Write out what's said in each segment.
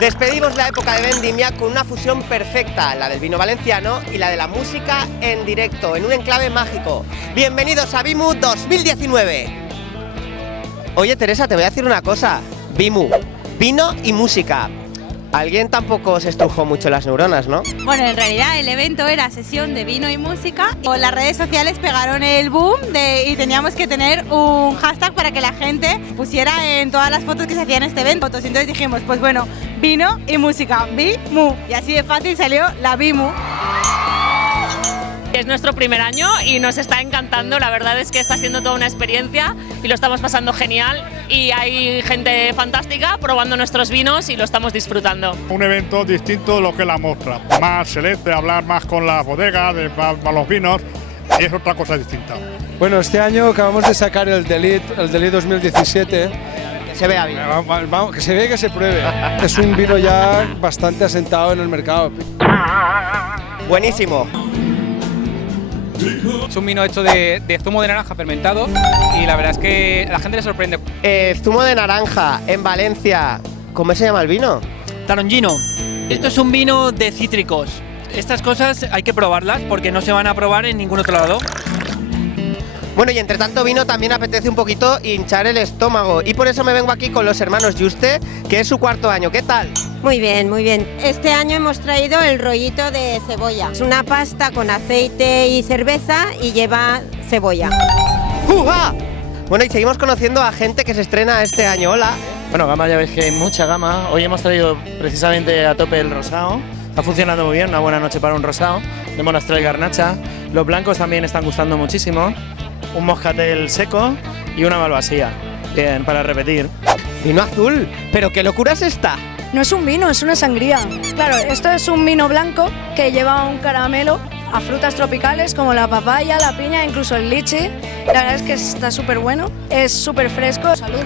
Despedimos la época de vendimia con una fusión perfecta, la del vino valenciano y la de la música en directo, en un enclave mágico. Bienvenidos a VIMU 2019. Oye, Teresa, te voy a decir una cosa. VIMU, vino y música. Alguien tampoco se estrujó mucho las neuronas, ¿no? Bueno, en realidad el evento era sesión de vino y música. Las redes sociales pegaron el boom y teníamos que tener un hashtag para que la gente pusiera en todas las fotos que se hacían en este evento. Entonces dijimos, pues bueno, vino y música, VIMU. Y así de fácil salió la VIMU. Es nuestro primer año y nos está encantando, la verdad es que está siendo toda una experiencia y lo estamos pasando genial y hay gente fantástica probando nuestros vinos y lo estamos disfrutando. Un evento distinto de lo que es la mostra, más selecto, hablar más con la bodega, de los vinos, y es otra cosa distinta. Bueno, este año acabamos de sacar el Delit 2017. Que se vea bien. Vamos, que se vea y que se pruebe. Es un vino ya bastante asentado en el mercado. Buenísimo. Es un vino hecho de zumo de naranja fermentado y la verdad es que a la gente le sorprende. Zumo de naranja en Valencia. ¿Cómo se llama el vino? Tarongino. Esto es un vino de cítricos. Estas cosas hay que probarlas porque no se van a probar en ningún otro lado. Bueno, y entre tanto vino también apetece un poquito hinchar el estómago. Y por eso me vengo aquí con los hermanos Juste, que es su cuarto año. ¿Qué tal? Muy bien, muy bien. Este año hemos traído el rollito de cebolla. Es una pasta con aceite y cerveza y lleva cebolla. ¡Uja! Bueno, y seguimos conociendo a gente que se estrena este año. Hola. Bueno, gama ya veis que hay mucha gama. Hoy hemos traído precisamente a tope el rosado. Está funcionando muy bien, una buena noche para un rosado. De Monastrell Garnacha. Los blancos también están gustando muchísimo. Un moscatel seco y una malvasía. Bien, para repetir. Vino azul. ¿Pero qué locura es esta? No es un vino, es una sangría. Claro, esto es un vino blanco que lleva un caramelo a frutas tropicales como la papaya, la piña, incluso el lichi. La verdad es que está súper bueno, es súper fresco. Salud.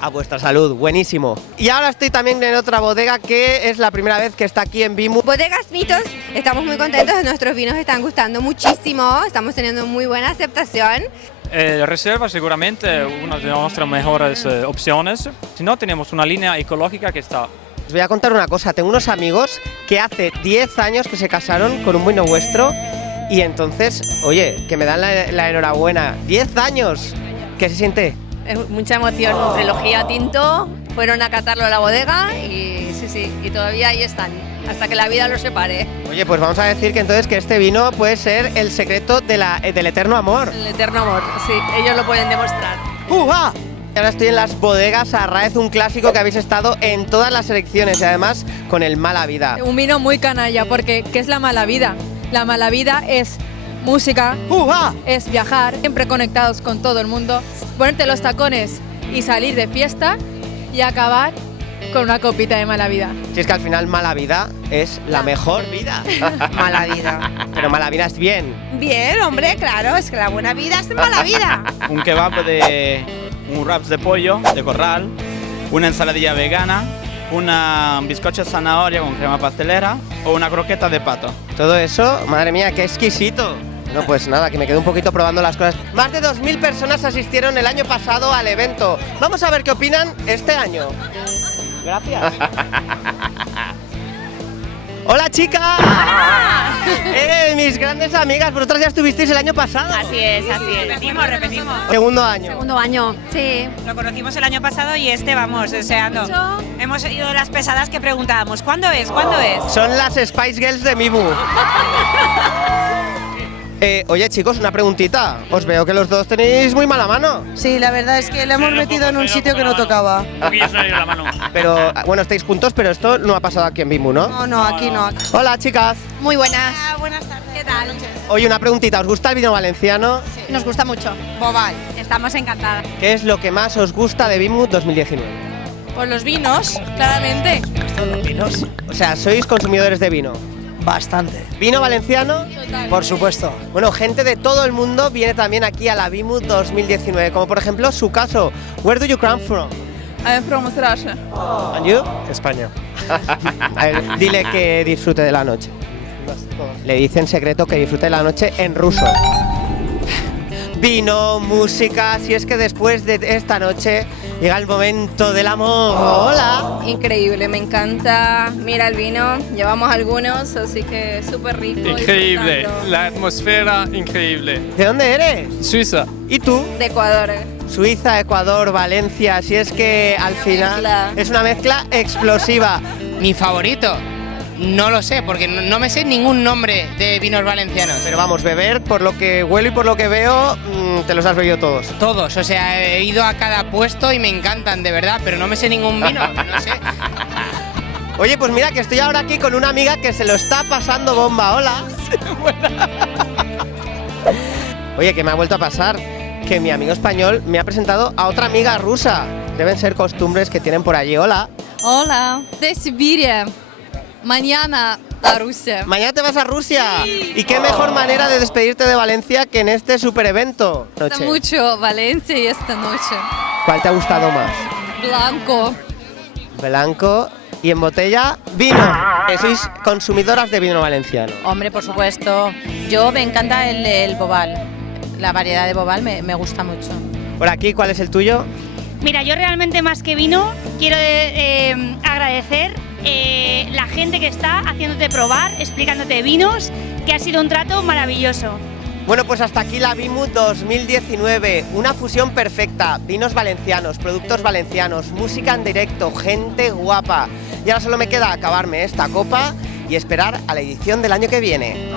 A vuestra salud, buenísimo. Y ahora estoy también en otra bodega que es la primera vez que está aquí en VIMU. Bodegas Mitos, estamos muy contentos, nuestros vinos están gustando muchísimo, estamos teniendo muy buena aceptación. Reserva seguramente una de nuestras mejores opciones. Si no, tenemos una línea ecológica que está. Os voy a contar una cosa, tengo unos amigos que hace 10 años que se casaron con un vino vuestro y entonces, oye, que me dan la enhorabuena. 10 años, ¿qué se siente? Mucha emoción, trilogía tinto, fueron a catarlo a la bodega y sí, y todavía ahí están, hasta que la vida los separe. Oye, pues vamos a decir que entonces que este vino puede ser el secreto del eterno amor. El eterno amor, sí, ellos lo pueden demostrar. ¡Uja! Ahora estoy en las bodegas Arraez, un clásico que habéis estado en todas las selecciones y además con el Mala Vida. Un vino muy canalla, porque ¿qué es la mala vida? La mala vida es música, es viajar, siempre conectados con todo el mundo, ponerte los tacones y salir de fiesta y acabar con una copita de mala vida. Si es que al final Mala Vida es la mejor vida. Mala vida. Pero Mala Vida es bien. Bien, hombre, claro, es que la buena vida es mala vida. Un kebab un wraps de pollo, de corral, una ensaladilla vegana, una bizcocho de zanahoria con crema pastelera o una croqueta de pato. Todo eso, madre mía, qué exquisito. No, pues nada, que me quedé un poquito probando las cosas. Más de 2.000 personas asistieron el año pasado al evento. Vamos a ver qué opinan este año. Gracias. ¡Hola, chicas! ¡Hola! Mis grandes amigas, vosotras ya estuvisteis el año pasado. Así es. Repetimos. Segundo año. Segundo año, sí. Lo conocimos el año pasado y vamos, deseando. Hemos ido las pesadas que preguntábamos, ¿cuándo es? ¿Cuándo es? Son las Spice Girls de Mibu. Oye, chicos, una preguntita. Os veo que los dos tenéis muy mala mano. Sí, la verdad es que le hemos metido en un sitio que no tocaba. Pero, bueno, estáis juntos, pero esto no ha pasado aquí en Mimu, ¿no? No, aquí no. Hola, chicas. Muy buenas. Buenas tardes. ¿Qué tal? Oye, una preguntita. ¿Os gusta el vino valenciano? Nos gusta mucho. Bobal. Estamos encantadas. ¿Qué es lo que más os gusta de Mimu 2019? Pues los vinos, claramente. ¿Los vinos? O sea, ¿sois consumidores de vino? Bastante. ¿Vino valenciano? Por supuesto. Bueno, gente de todo el mundo viene también aquí a la VIMU 2019, como por ejemplo su caso. Where do you come from? I'm from Russia. And you? España. A ver, dile que disfrute de la noche. Le dice en secreto que disfrute de la noche en ruso. Vino, música, si es que después de esta noche llega el momento del amor. Hola. Increíble, me encanta. Mira el vino, llevamos algunos, así que súper rico. Increíble, disfrutando. la atmósfera increíble. ¿De dónde eres? Suiza. ¿Y tú? De Ecuador. Suiza, Ecuador, Valencia, si es que al final es una mezcla explosiva. Mi favorito, no lo sé, porque no me sé ningún nombre de vinos valencianos. Pero vamos, beber, por lo que huelo y por lo que veo, te los has bebido todos. Todos, o sea, he ido a cada puesto y me encantan, de verdad, pero no me sé ningún vino, no sé. Oye, pues mira que estoy ahora aquí con una amiga que se lo está pasando bomba. Hola. Oye, que me ha vuelto a pasar que mi amigo español me ha presentado a otra amiga rusa. Deben ser costumbres que tienen por allí. Hola. Hola, de Siberia. Mañana a Rusia. Mañana te vas a Rusia. ¿Y qué mejor manera de despedirte de Valencia que en este super evento? Me gusta mucho Valencia y esta noche. ¿Cuál te ha gustado más? Blanco. Blanco. Y en botella, vino. Sois consumidoras de vino valenciano. Hombre, por supuesto. Yo me encanta el Bobal. La variedad de Bobal me gusta mucho. Por aquí, ¿cuál es el tuyo? Mira, yo realmente más que vino quiero agradecer la gente que está haciéndote probar, explicándote vinos, que ha sido un trato maravilloso. Bueno, pues hasta aquí la Vimut 2019, una fusión perfecta, vinos valencianos, productos valencianos, música en directo, gente guapa. Y ahora solo me queda acabarme esta copa y esperar a la edición del año que viene.